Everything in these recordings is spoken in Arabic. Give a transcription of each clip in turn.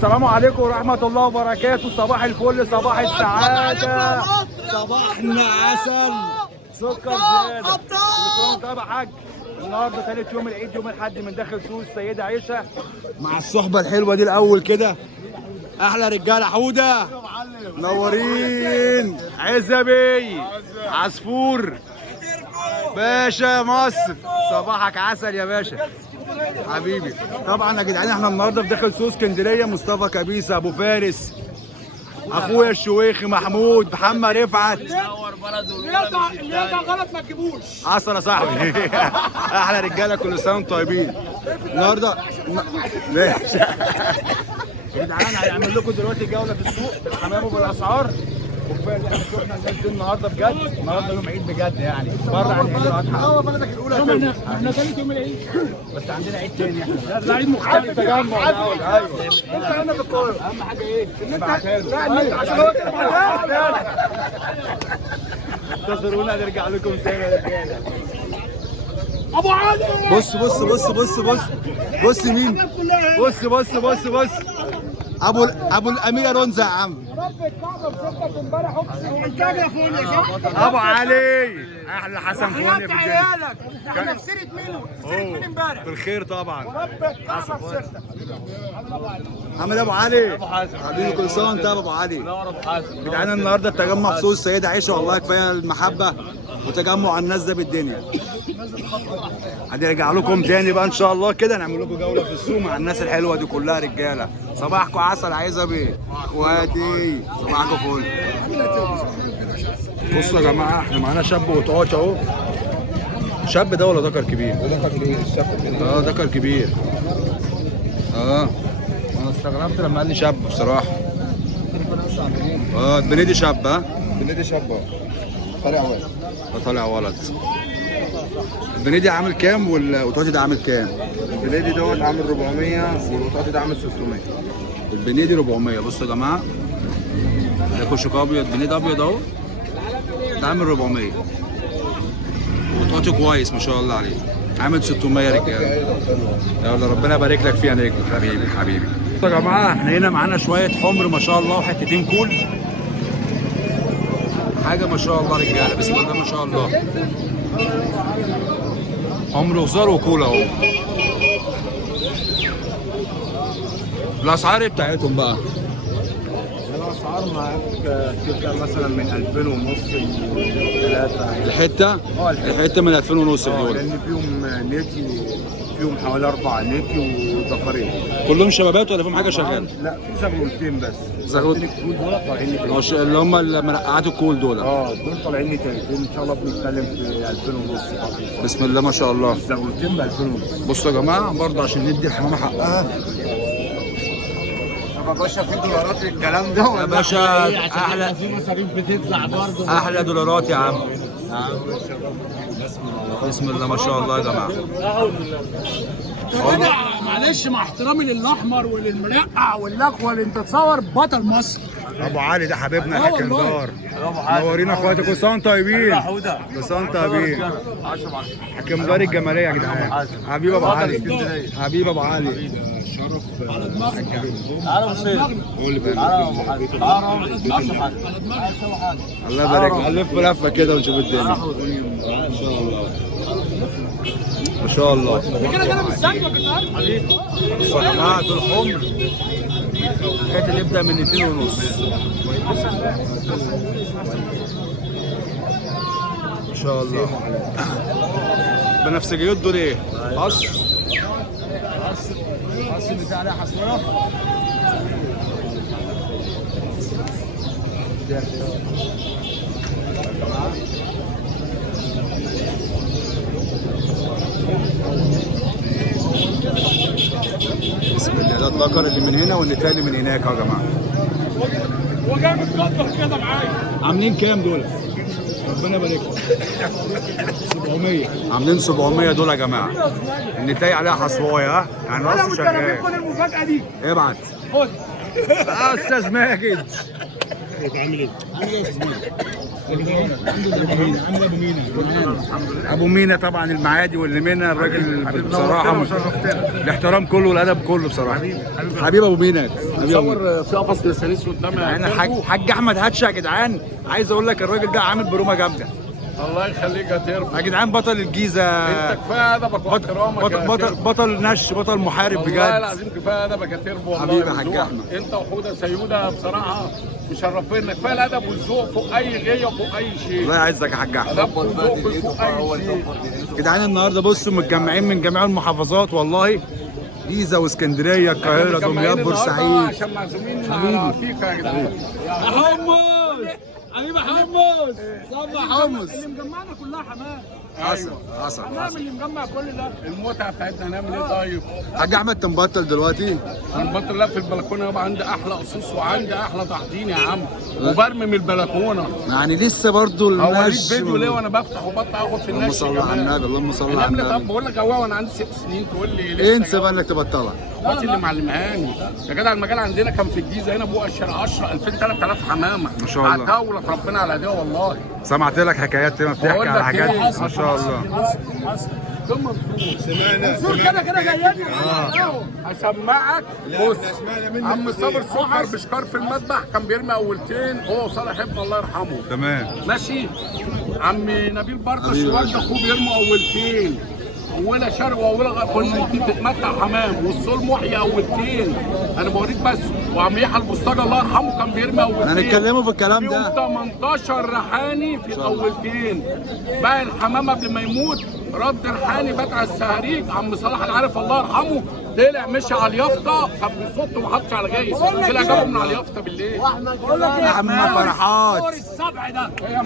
السلام عليكم ورحمة الله وبركاته. صباح الفل، صباح السعادة، صباحنا عسل، سكر زيادة. كل سنة وانت طيب يا حاج. النهارده ثالث يوم العيد، يوم الحد من داخل سوق السيدة عيشة، مع الصحبة الحلوة دي الأول كده. أحلى رجالة حودة منورين. عزبي عصفور باشا مصر، صباحك عسل يا باشا حبيبي. طبعا يا جدعان احنا النهارده في داخل سوق اسكندريه. مصطفى كبيسه، ابو فارس، اخويا الشويخي محمود، محمد رفعت. اللي يقطع غلط ما تجيبوش. حصل يا صاحبي. احلى رجاله، كل سنه وانتم طيبين. النهارده ماشي يا جدعان. هنعمل لكم دلوقتي جوله في السوق بالحمام وبالاسعار. وكفايه اللي احنا شفنا الناس دي النهارده بجد. النهارده يوم عيد بجد يعني، بره عن عيد الاضحى. هو بلدك الاولى. احنا ثالث يوم العيد، بس عندنا عيد تاني احنا. ده عيد مختلف. تجمع الاول. ايوه انت هنا في القاهره. اهم حاجه ايه؟ ان انت لا عشان هو كده انتظرونا نرجع لكم تاني يا رجاله. ابو علي. بص بص بص بص بص بص مين؟ بص بص بص بص ابو الاميره رونزا يا عم. رب الكعبه بسبتك امبارح اقسم. انت يا فول صح؟ ابو علي احلى حسن فوني في الدنيا. عيالك احنا في سيره مين؟ سيره مين امبارح؟ بالخير طبعا. رب الكعبه بسبتك. عامل ابو علي حبيبي، كل سنه وانت ابو علي. يا جدعان النهارده التجمع في سوق السيده عيشه، والله كفايه المحبه وتجمع الناس ده بالدنيا. هنرجع لكم تاني بقى ان شاء الله كده، نعمل لكم جوله في السوق مع الناس الحلوه دي كلها رجاله. صباحكم عسل عايزه بيه اخواتي، صباحكم فل. بصوا يا جماعه، احنا معانا شاب وطاش اهو. شاب ده ولا ذكر كبير؟ ذكر كبير. الشاب ذكر كبير. انا استغربت لما قال لي شاب بصراحه. البنيدي شاب. البنيدي شاب طالع ولد. طالع ولد. البنيدي عامل كام والوطاطي ده عامل كام؟ البنيدي دوت عامل 400 والوطاطي ده عامل 600. البنيدي 400. بصوا يا جماعه، ده كشك ابيض، بنيدي ابيض اهو، ده عامل 400. وطاطي كويس ما شاء الله عليه، عامل 600 يا رجاله. يلا ربنا يبارك لك فيها يا نجم حبيبي حبيبي. يا جماعه احنا هنا معانا شويه حمر ما شاء الله وحتتين كول. حاجه ما شاء الله رجاله، بسم الله ما شاء الله. حمر وزار وكول اهو. الاسعار بتاعتهم بقى؟ الاسعار معاك تبدا مثلا من 2000 ونص ل 3. الحته؟ الحته من 2000 ونص دول. لان فيهم نيتي، فيهم حوالي 4 نيتي وضفرين. كلهم شبابات ولا فيهم حاجه شغاله؟ لا في زغلولتين بس. زغلول الكول دول طالعين لي اللي هم المنقعات الكول دول. دول طالعين لي تالتين ان شاء الله. بنتكلم في 2000 ونص. بسم الله ما شاء الله. الزغلولتين ب 2000 ونص. بصوا يا جماعه برضه عشان ندي الحمامه حقها. يا باشا في دولارات للكلام ده يا باشا احلى، في مصاريف بتطلع برضه. احلى دولارات يا عم. بسم الله ما شاء الله يا جماعه. معلش مع احترامي للاحمر وللمرقع واللخوه اللي انت تصور بطل مصر. ابو علي ده حبيبنا يا حاج دار. منورين اخواتي، كل سنه وانتم طيبين. كل سنه وانتم طيبين. حكيم دار الجماليه يا جدعان. حبيب ابو علي، حبيب ابو علي. على دماغنا. تعالى بصير. الله يبارك لك. هنلف لفه كده ونشوف الدنيا. ما شاء الله ما شاء الله. كده كده مش سايبك النهارده. بصوا يا جماعه دول حمر. كانت تبدا من 2 ونص. ما شاء الله. بنفسجيات دول ايه؟ قص بتاع عليها حصوره. بسم الله. ده الذكر اللي من هنا والنتايه من هناك يا جماعه. هو جاي متقدر كده معايا. عاملين كام دول؟ ربنا يبارك لك. 700. عاملين 700 دول يا جماعه. النتايه عليها حصوايه. ها يعني راسه شغال. خد المفاجاه دي. ابعت. خد. استاذ ماجد. عامل ايه؟ ابو مينا طبعا المعادي واللي مينا الراجل بصراحه الاحترام كله والادب كله بصراحه. حبيب ابو مينا. صور في قفص لسانيس قدامي. انا حاج احمد هاتش يا جدعان، عايز اقول لك الراجل ده عامل برومه جامده. الله يخليك يا تربو يا جدعان بطل الجيزه. انت كفايه ادبك واحترامك يا بطل نش، بطل محارب بجد. والله العظيم كفايه ادبك يا تربو والله. حبيبي يا حاج احمد. انت وحوده سيوده بصراحه مشرفينا. كفايه الادب والذوق فوق اي غيه وفوق اي شيء. الله يعزك يا حاج احمد. ادب وذوق فوق اي شيء. جدعان النهارده بصوا متجمعين من جميع المحافظات والله، جيزه واسكندريه القاهره دمياط بورسعيد. عشان معزومين على فيكا يا جدعان. يا حمص حبيبي حمص. حمص اللي مجمعنا كلها حمام. حصل حمام اللي مجمع كل ده. المتعه بتاعتنا هنعمل ايه طيب؟ حاج احمد انت مبطل دلوقتي؟ انا بطل لا في البلكونه يابا، عندي احلى قصوص وعندي احلى تحضين يا عم، وبرمي من البلكونه. يعني لسه برضه هوريك النش فيديو ليه وانا بفتح وبطلع اخد في اللهم النش. صل على النبي، اللهم صل على نعمل النبي. طب بقول لك هو وانا عندي 6 سنين تقول لي لسه انسى بقى انك تبطلها. اخواتي اللي معلمهاني يا جدع. المجال عندنا كان في الجيزه هنا بوق الشارع 10 2000 3000 حمامه ما شاء الله. عتاوله ربنا على ايديها والله. سمعت لك حكايات ما بتحكي على حاجات ما شاء الله. منصور كده جايين. هسمعك. بص عم صابر سكر بشكار في المذبح كان بيرمي اولتين هو وصالح ابن الله يرحمه. تمام ماشي. عم نبيل برطش والد اخوه بيرموا اولتين، اولى شرق واولى غرب. كنا بتتمتع حمام والصول محيي اولتين. انا بوريك بس. وعم يحيى البوسطجي الله يرحمه كان بيرمي اولتين. هنتكلموا في الكلام ده. فيهم 18 ريحاني في الاولتين. بقى الحمام قبل ما يموت رد ريحاني بتاع السهريج عم صلاح العارف الله يرحمه، طلع مشي على اليافطه كان بيصط وما حطش على جايز، طلع جابه من على اليافطه بالليل. بقول لك ايه يا عم فرحات. دور السبع ده. ايه يا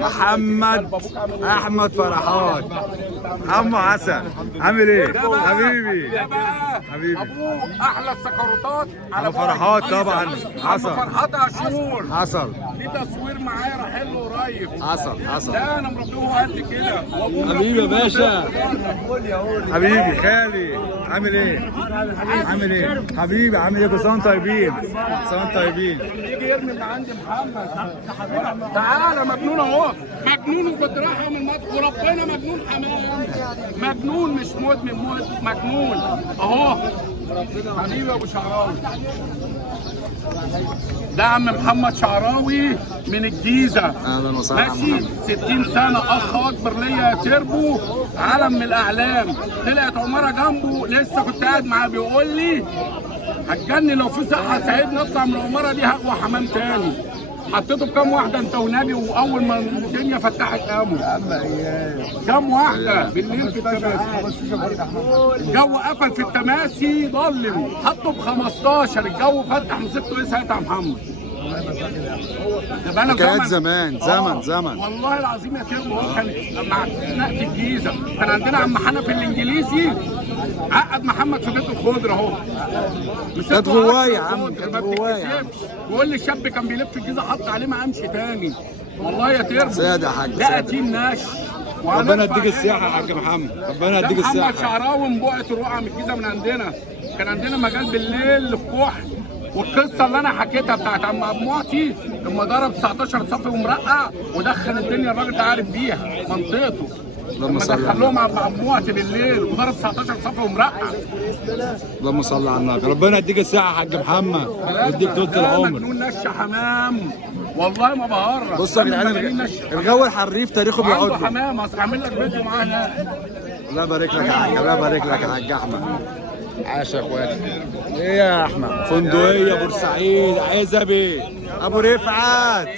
محمد احمد فرحات. عمو حسن عامل ايه؟ حبيبي ده بقى حبيبي. ابوه احلى السكروتات على أبو فرحات بعد. طبعا. حصل. فرحات عاشور حصل ليه تصوير معايا راح له قريب. حصل. لا انا مربيه قد كده وابوه حبيبي يا مربيه باشا. كده. حبيبي خالي عامل ايه؟ عامل ايه؟ حبيبي عامل ايه؟ كل سنه وانتم طيبين. كل سنه وانتم طيبين. يجي يرمي من عند محمد. تعالى مجنون اهو. مجنون وكنت رايح اعمل مطبخ وربنا مجنون حمام. مجنون مش مدمن مجنون اهو. حبيبي ابو شعراوي. ده عم محمد شعراوي من الجيزه. اهلا وسهلا. ماشي. 60 سنه اخ اكبر ليا يا تربو، علم من الاعلام. طلعت عماره جنبه لسه كنت قاعد معاه بيقول لي هتجنن لو في صحه ساعدني اطلع من العماره دي هقوى حمام تاني. حطيته بكام واحده انت ونبي، واول ما الدنيا فتحت قاموا. كام واحده بالليل في التماسي. الجو قفل في التماسي ضلم، حطوا ب 15 الجو فتح مسكته ايه ساعتها يا محمد؟ ده بقى حكايات زمان. والله العظيم يا تربو. هو كان مع نقل الجيزه كان عندنا عم حنفي الانجليزي عقد محمد في بيت الخضره اهو. كانت جوايا يا عم، كانت جوايا. بيقول لي الشاب كان بيلف الجيزه حط عليه ما قامش تاني. والله يا تربو. سيادة يا حاج. ده قتيل ناش. ربنا يديك الصحة يا حاج محمد. ربنا يديك الصحة. محمد شعراوي من بقعه الرقعه من الجيزه من عندنا. كان عندنا مجال بالليل للكحل. والقصه اللي انا حكيتها بتاعت عم ابو معطي لما ضرب 19 صفي ومرقع ودخل الدنيا الراجل ده عارف بيها منطقته. لما دخل لهم عم ابو معطي بالليل وضرب 19 صفي ومرقع. اللهم صل على النبي. ربنا يديك الصحة يا حاج محمد ويديك طول العمر. مجنون نش حمام والله ما بهرج. بص يا جدعان الجو الحريف تاريخه بيقعد عنده حمام. اصل عامل لك فيديو معاه هناك. الله يبارك لك يا حاج. الله يبارك لك يا حاج احمد. عاش يا اخواتي. ايه يا احمد؟ فندقيه بورسعيد عزبي ابو رفعت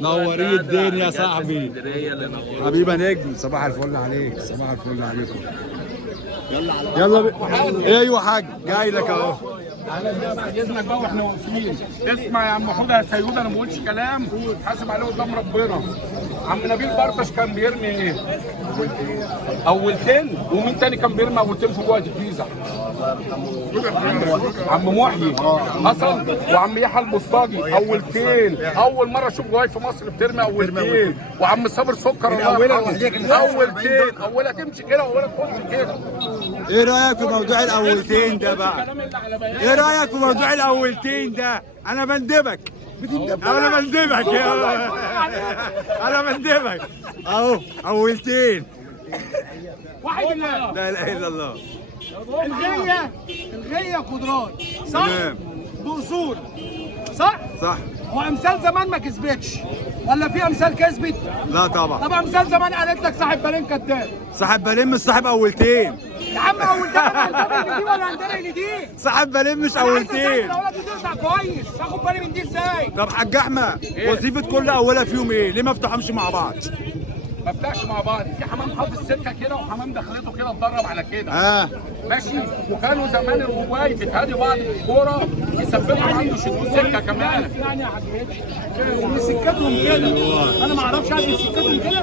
نوري الدنيا يا صاحبي. حبيبي نجم صباح الفل عليك. صباح الفل عليكم. يلا ايوه حاج جاي لك اهو. تعالى بعد اذنك بقى واحنا واقفين. اسمع يا عم حوده يا سيوده انا ما بقولش كلام حاسب عليه قدام ربنا. عم نبيل برطش كان بيرمي ايه؟ اولتين. ومين تاني كان بيرمي اولتين في جوه الجيزه؟ عم محيي حصل. وعم يحيى البوسطجي اولتين. اول مره اشوف جواي في مصر بترمي اولتين. وعم صابر سكر الله يرحمه اولتين. اولها تمشي كده واولها تخش كده. ايه رايك في موضوع الاولتين ده بقى؟ ايه رايك في موضوع الاولتين ده؟ انا بندبك. انا بندبك انا بندبك اهو اولتين. واحد الله. لا اله الا الله. الغية قدرات صح؟ تمام. بأصول صح؟ صح. هو امثال زمان ما كسبتش ولا في امثال كسبت؟ لا طبعا. طب امثال زمان قالت لك صاحب بالين كداب. صاحب بالين مش صاحب اولتين. يا عم اول ده هندري دي ولا هندري دي؟ صاحب بالين مش اولتين. الاولاد بتقطع كويس، اخد بالي من دي ازاي؟ طب حاج احمد وظيفه كل اولى فيهم ايه؟ ليه ما افتحهمش مع بعض؟ ما فتحش مع بعض، في حمام حافظ سكه كده وحمام دخلته كده اتدرب على كده. ماشي. وكانوا زمان الرواي بيتهادي بعض بالكوره يثبتوا عنده شدود سكه كمان. يعني يا حاج سكتهم كده، انا ما اعرفش عادي سكتهم كده.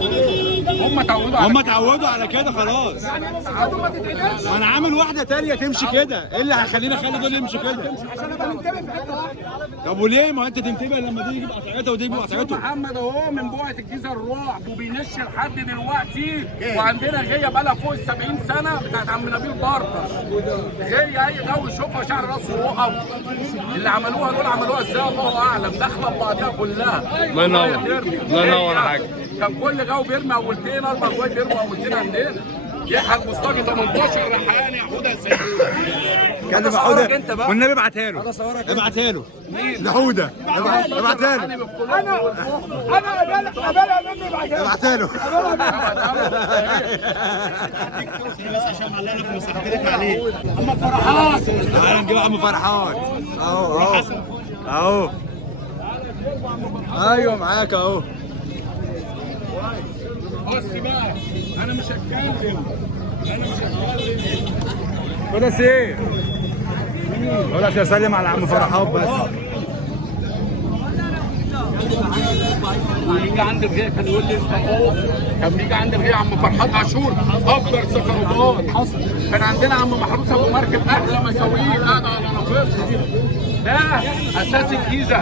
هم اتعودوا على كده خلاص. يعني سكتهم ما تتعدلش. انا عامل واحده تانية تمشي كده، ايه اللي هيخليني اخلي دول يمشوا كده؟ عشان ابقى منتبه في حته واحده. طب وليه؟ ما انت تنتبه لما دي يجيب قطعتها ودي يجيب قطعته. محمد اهو من بوعه الجيزه الرعب وبينش لحد دلوقتي، وعندنا غيه بقى لها فوق ال 70 سنه بتاعت عم نبيل برطش. غيه اي غاوي يشوفها شعر راسه وقف. اللي عملوها دول عملوها ازاي الله اعلم، داخله ببعضها كلها. الله ينور. الله ينور يا حاج. كان كل غاوي بيرمي اولتين، 4 غواية بيرموا اولتين عندنا. يحيى مصطفى 18 ريحان يا حوده سيد. كلم حوده والنبي ابعتها له. ابعتها له لحوده. ابعتها له. انا قبلها مني بعدين. ابعتها له. اما فرحان. تعالى نجيب عم فرحان. اهو اهو. ايوه معاك اهو. بص بقى انا مش هتكلم. خد سير. بقول لك اسلم على عم فرحان بس. بيجي عند الغيه كان يقول لي انت اهو. كان بيجي عند الغيه عم فرحات عاشور افضل سكروبات حصل. كان عندنا عم محروس ابو مركب احلى مساويين قاعد على نافذه. ده اساس الجيزه.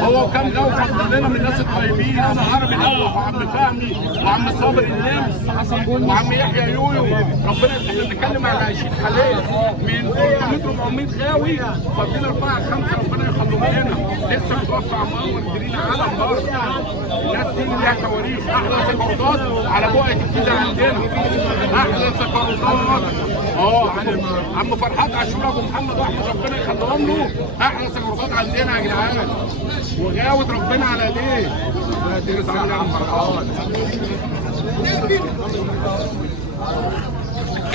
هو كان جو فضل لنا من الناس الطيبين، عم عربي الاول وعم فهمي وعم صابر النمس وعم يحيى يويو. ربنا احنا بنتكلم على 20 حاليا من 300 400 غاوي فاضلين 4 5 ربنا يخليهم لنا. لسه متوفى عم انور جرينا علم برضه. الناس دي ليها تواريخ. احلى سكروتات على بقعه الجيزه عندنا. احلى سكروتات عم فرحات عاشور ابو محمد واحمد ربنا يخليهم له. احلى سكروتات عندنا يا جدعان. وغاوت ربنا على ايديه. ربنا يديله الصحه يا عم فرحات.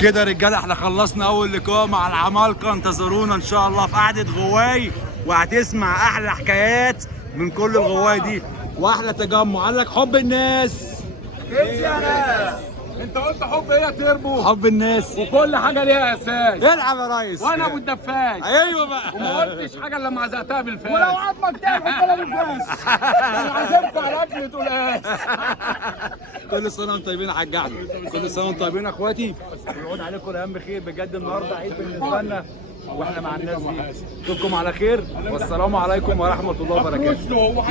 كده رجاله احنا خلصنا اول لقاء مع العمالقه. انتظرونا ان شاء الله في قعده غواي وهتسمع احلى حكايات من كل الغواي دي واحلى تجمع. قال لك حب الناس. ايه يا ناس؟ انت قلت حب ايه يا تربو؟ حب الناس وكل حاجه ليها اساس. العب يا ريس. وانا ابو الدفاش. ايوه بقى. وما قلتش حاجه الا لما عزقتها بالفاس. ولو عظمك تعرف ولا بالفاس. انا عزمت على اكل تقول ايه. كل سنه وانتم طيبين يا حاج احمد. كل سنه وانتم طيبين يا اخواتي. ويعود عليكم الايام بخير. بجد النهارده عيد بالنسبه لنا واحنا مع الناس دي. اشوفكم على خير والسلام عليكم ورحمه الله وبركاته.